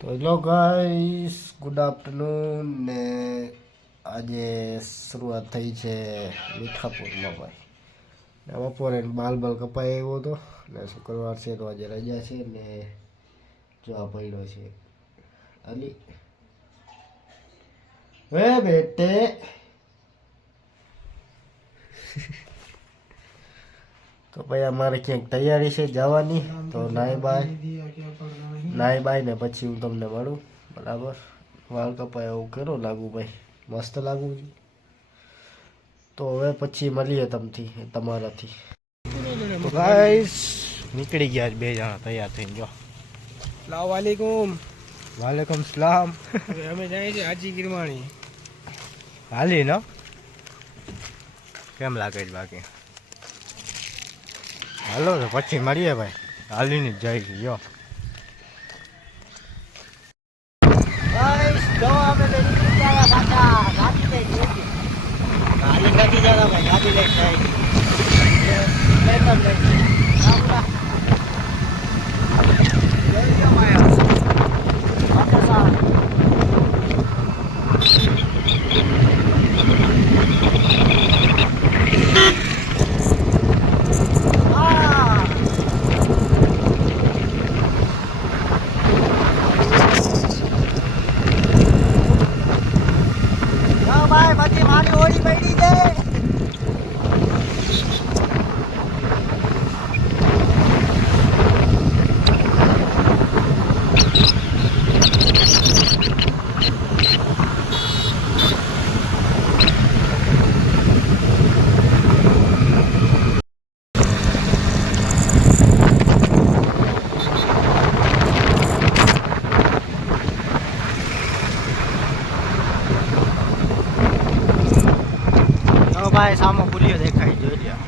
તો hello guys, good afternoon ને આજે શરૂઆત થઈ છે મીઠાપુરમાં ભાઈ. ને બપોરે બાલ કપાઈ આવ્યો હતો ને શુક્રવાર છે તો આજે રજા છે ને જો આ પડ્યો છે અલી હે બેટે. તો ભાઈ અમારે ક્યાંક તૈયારી છે જવાની, તો નાઈ બાય ને પછી હું તમને મળું. બરાબર, વાળ કપાય એવું કરો લાગુ ભાઈ, મસ્ત લાગુ છું. તો હવે પછી મળીએ તમારાથી. તો ગાઈસ નીકળી ગયા બે જણા તૈયાર થઈને. જો સલામ વાલેકુમ. વાલેકુમ સલામ. અમે જાય છે હાજી ગિરમાણી. હાલી ન કેમ લાગે છે બાકી? હાલો તો પછી મળીએ ભાઈ, હાલીને જ જાય છે. જો ભાઈ સામો પુલિયો દેખાય જોઈ લ્યો.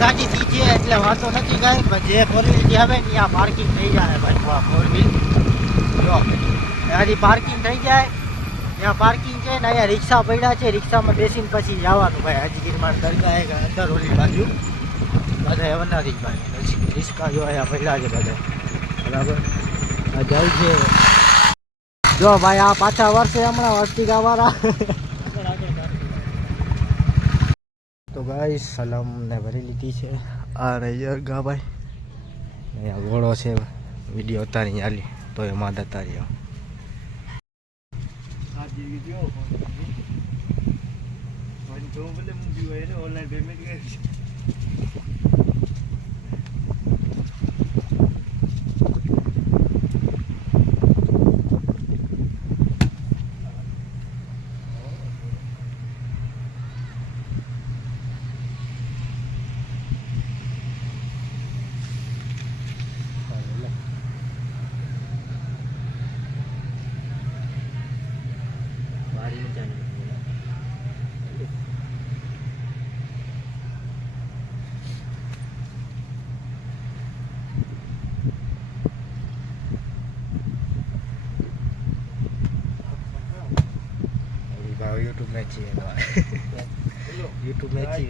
ગાડી થઈ છે એટલે વાંધો નથી કાંઈ, પણ જે ફોર વ્હીલ જે આવે ને ત્યાં પાર્કિંગ થઈ જાય ભાઈ. ફોર વ્હીલ જો ત્યાંથી પાર્કિંગ થઈ જાય, ત્યાં પાર્કિંગ છે ને અહીંયા રિક્ષા પડ્યા છે, રિક્ષામાં બેસીને પછી જવાનું ભાઈ હાજી ગિરમાણ દરગાહ અંદર ઓલી બાજુ બધા એવનાથી જ ભાઈ. પછી રિક્ષા જો અહીંયા પડ્યા છે બધા, બરાબર આ જાય છે. જો ભાઈ આ પાછા વર્ષે હમણાં વસ્તી વાળા. તો ગાઈસ સલામ ને ભરી લીધી છે. આ રહી ગા ભાઈ, અહીંયા ઘોડો છે, વિડીયો ઉતારી આલી તો એ માદ ઉતારી. ઓનલાઈન પેમેન્ટ કરી મેચી YouTube મેચી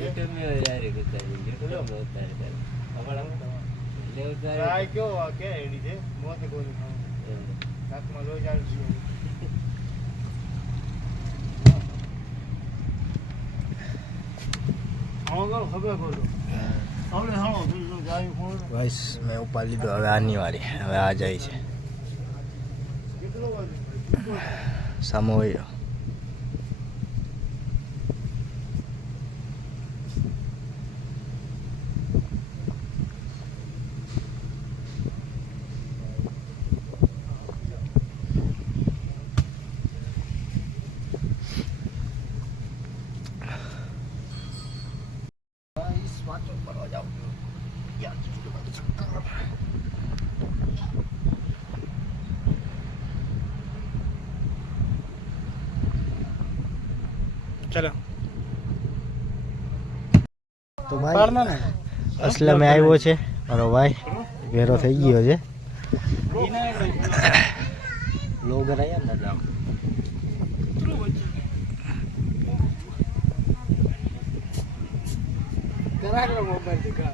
YouTube में यार कुछ YouTube में होता है अपन हम ले उतार આ કયો આ કે એડી છે મોતે કોઈ નાકમાં લોહી જાય છે આવો ખબર કરો આપણે હાલો બીજું જાય ફોન બસ મેં ઉપાડી લીધો હવે આની વારી હવે આ જાય છે કેટલો વાગે સામો હોય ચલો તો ભાઈ અસલમ આવ્યો છે મારો ભાઈ વેરો થઈ ગયો છે લોગર આયા ને જામ કરાકરો મોબાઈલ દીકા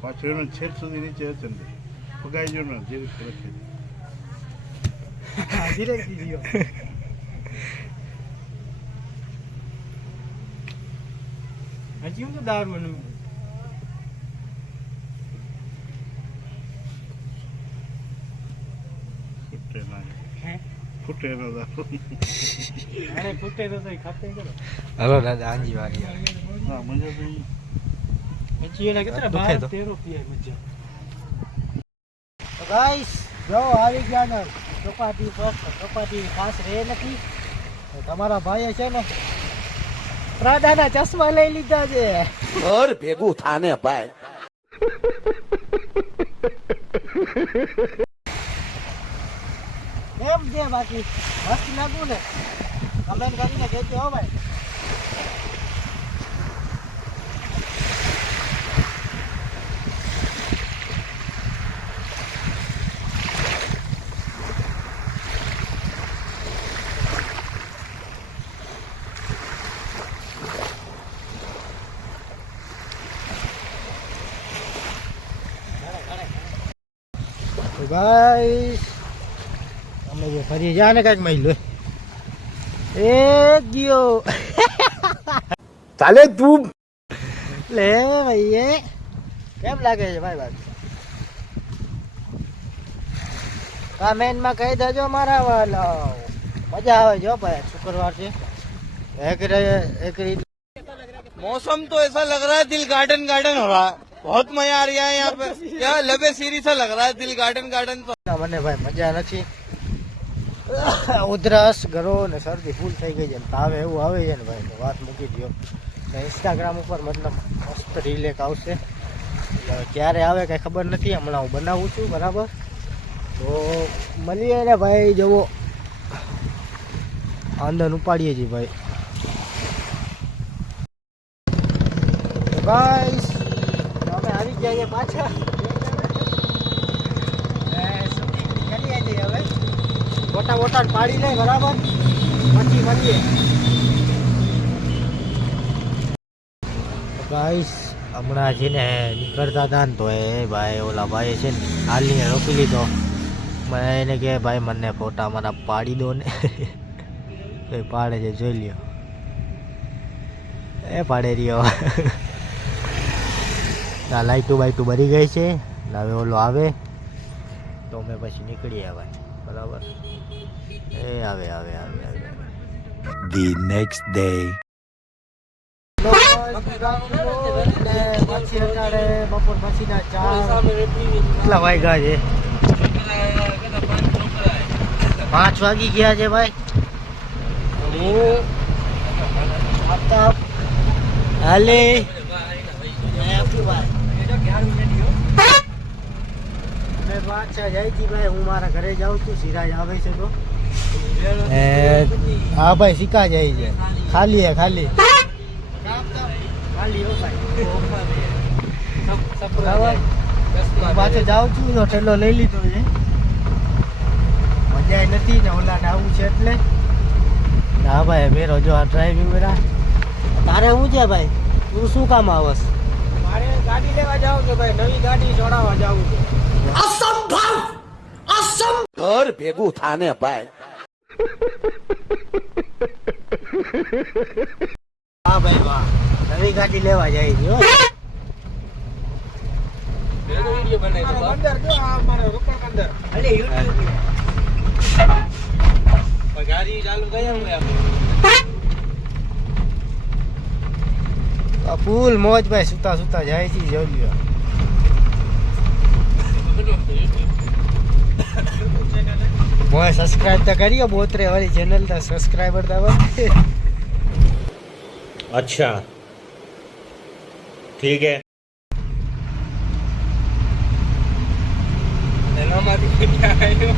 પાછળનો છેદ સુધી નીચે હશે ને પગાઈ જો ને જેવી ખબર ધીરે કીધો હજી હું તો દાર મને ફૂટે ના હે ફૂટે ના દાખલો અરે ફૂટે તો ખાતે કરો હલો દાદા આંજી વારી ના મજા તો હજી એના કેટલા દુખે 12 તો. 13 પીએ મજા તો ગાઈસ જો આવી ગયા ને ચોપાટી પર ચોપાટી ખાસ રહે નથી તો તમારા ભાઈએ છે ને પ્રાદાના ચશ્મા લઈ લીધા છે और भेगू थाने पाए એમ છે બાકી મસ્ત લાગુ ને કમેન્ટ કરીને કહેજો હો ભાઈ તો ગાઈસ અમે જે ફરી જા ને કાંઈક મહિલો એ ગયો साले तू લે ભાઈ એ કેમ લાગે છે ભાઈ બાકી કમેન્ટમાં કહી દેજો મારા વાલો મજા આવે જો ભાઈ શુક્રવાર છે એક રીત मौसम तो ऐसा लग रहा है दिल गार्डन गार्डन हो रहा है बहुत मजा आ रहा है यहाँ पे यहाँ लबे सीरी सा लग रहा है दिल गार्डन गार्डन तो મને ભાઈ મજા નથી ઉધરસ ગરો ને શરદી ફૂલ થઈ ગઈ છે ને તાવે એવું આવે છે ને ભાઈ તો વાત મૂકી દો ઇન્સ્ટાગ્રામ ઉપર મતલબ મસ્ત રીલ એક આવશે એટલે હવે ક્યારે આવે કાંઈ ખબર નથી હમણાં હું બનાવું છું બરાબર તો મળીએ ને ભાઈ જવો આંદન ઉપાડીએ છીએ ભાઈ તો ગાઈસ અમે આવી જઈએ પાછા કરીએ છીએ હવે મોટા મોટા પાડી લે બરાબર પછી મળીએ ગાઈસ હમણાં છે ને નીકળતા હતા ને તો એ ભાઈ ઓલા ભાઈએ છે ને હાલીને રોકી લીધો મેં એને કહે ભાઈ મને ફોટા મારા પાડી દો ને તો એ પાડે છે જોઈ લ્યો એ પાડે રહ્યો ના લાઈટું બાઈટું ભરી ગઈ છે ને હવે ઓલો આવે તો અમે પછી નીકળીએ ભાઈ બરાબર એ આવે આવે આવે આવે The next day પછી અત્યારે બપોર પછીના 4 કેટલા વાગ્યા છે 5 વાગી ગયા છે ભાઈ હાલે પાછા જાય છે ભાઈ હું મારા ઘરે જાઉં છું સિરાજ આવે છે તો હા ભાઈ સિક્કા જાય છે ખાલી હે ખાલી ખાલી હો ભાઈ બરાબર હું પાછો જાઉં છું તો ઠેલો લઈ લીધો છે. મજા નથી ને ઓલા ને આવું છે એટલે. હા ભાઈ મેરો જો આ ડ્રાઈવિંગ મેરા. તારે શું છે ભાઈ? તું શું કામ આવસ? મારે ગાડી લેવા જાવ છે ભાઈ, નવી ગાડી જોડાવા જાવું છે. ઘર ભેગું થાને ભાઈ. હા ભાઈ વાહ, નવી ગાડી લેવા જાય છે હો. મેરો વિડિયો બનાવી દો મારો બંદર જો આ મારો રૂપણ બંદર. અરે YouTube પર ગાડી ચાલુ કરી હું આપણે આ ફૂલ મોજ ભાઈ, સુતા સુતા જાય છે જોઈ લ્યો. મોય સબસ્ક્રાઇબ તો કરીઓ, બોતરે વાળી ચેનલ તો સબસ્ક્રાઇબર તો આવે. अच्छा ठीक है. એનામાંથી ક્યાં આવ્યો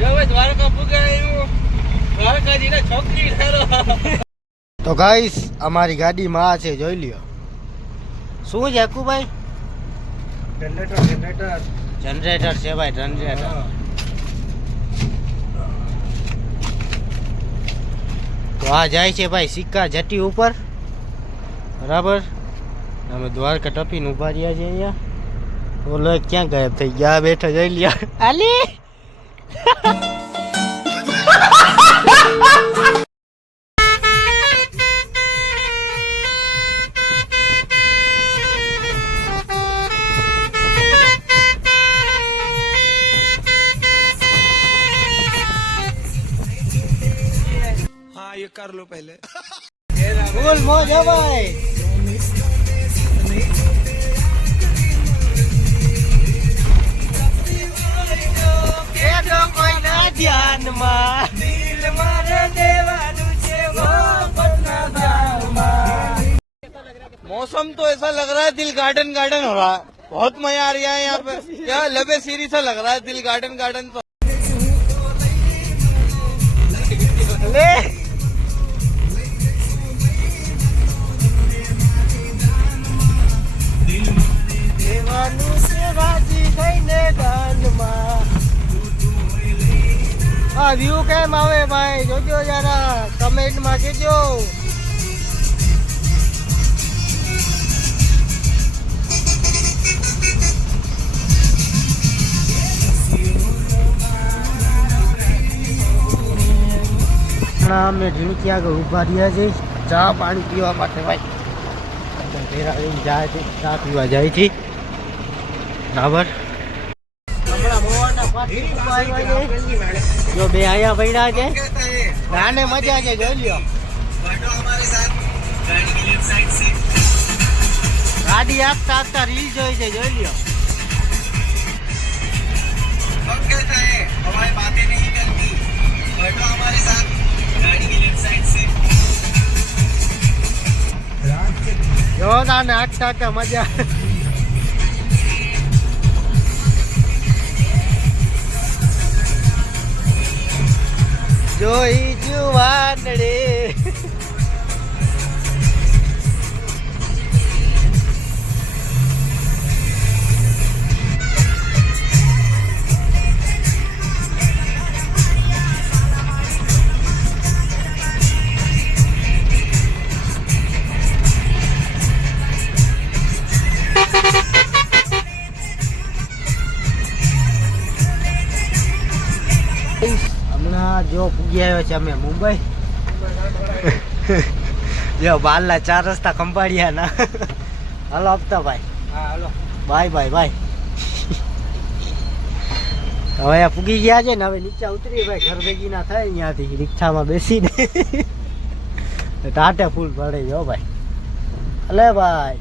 ગજબ દ્વારકા પુગાયું દ્વારકાજીને છોકરી ઠેરો. તો ગાઈસ અમારી ગાડીમાં આ છે જોઈ લ્યો. શું છે અકુભાઈ? जनरेटर જનરેટર છે ભાઈ, જનરેટર. તો આ જાય છે ભાઈ સિક્કા જટી ઉપર, બરાબર. અમે દ્વારકા ટપીને ઉભા રહ્યા છીએ અહીંયા. ઓલો એક ક્યાં ગાયબ થઈ ગયા? બેઠો જોઈ લ્યો. આલી कर लो पहले. ફૂલ મોજ હે ભાઈ. मौसम तो ऐसा लग रहा है दिल गार्डन गार्डन हो रहा है. बहुत मजा आ रहा है यहाँ पे. क्या लबे सीरी सा लग रहा है दिल गार्डन गार्डन. तो લે દેવાનું છે રાજી થઈને દાનમાં. આ વ્યૂ કેમ આવે ભાઈ? જોજો જરા કમેન્ટમાં કહેજો. હમણાં અમે ઢીણકી આગળ ઊભા રહ્યા છે ચા પાણી પીવા માટે ભાઈ. ભેરા લઈને જાય છે, ચા પીવા જાય છે, બરાબર. જો બે અહીંયા પડ્યા છે, નાને મજા છે જોઈ લ્યો. ગાડી આપતા આપતા રીલ જોઈ છે જોઈ લ્યો. જો તાને આખતા આખતા મજા. જોઈ જુવાનડે હમણાં જો પૂગી આવ્યો છે અમે મુંબઈ. જો બારલા 4 રસ્તા ખંભાળિયા ના. હાલો આપતા ભાઈ. હા હાલો. Bye bye bye. હવે આ પૂગી ગયા છે ને, હવે નીચે ઉતરી ભાઈ, ઘર ભેગી ના થાય અહીંયાથી રિક્ષામાં બેસીને. ટાટે ફૂલ પડે જો ભાઈ. અલે ભાઈ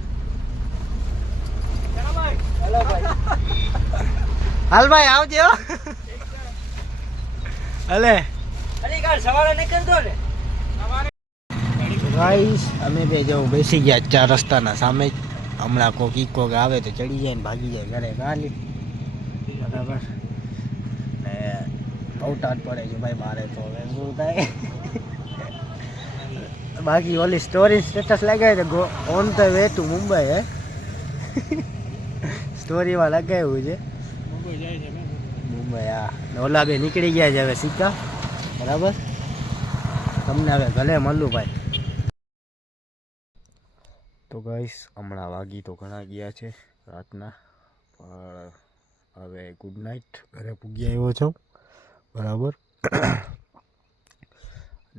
હેલો ભાઈ. હાલ ભાઈ આવજો. અલે અલી કાલ સવારે નીકળતો ને. ગાઈસ અમે બે જો બેસી ગયા 4 રસ્તાના સામે જ. હમણાં કોક આવે તો ચડી જાય ને ભાગી જાય ઘરે ગાલી, બરાબર. ને બહુ ટાટ પડે છે ભાઈ મારે તો. હવે શું થાય? બાકી ઓલી સ્ટોરી સ્ટેટસ લગાવી તો on the way to Mumbai હે સ્ટોરીમાં લગાવ્યું છે મુંબઈ. હા ઓલા બે નીકળી ગયા છે હવે સિક્કા. બરાબર, તમને હવે ભલે મળું ભાઈ. તો ગાઈસ હમણાં વાગી તો ઘણા ગયા છે રાતના, પણ હવે ગુડ નાઇટ. ઘરે પૂગી આવ્યો છું. બરાબર,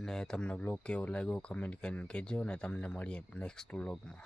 ને તમને બ્લોગ કેવો લાગ્યો કમેન્ટ કરીને કહેજો, ને તમને મળીએ નેક્સ્ટ વ્લોગમાં.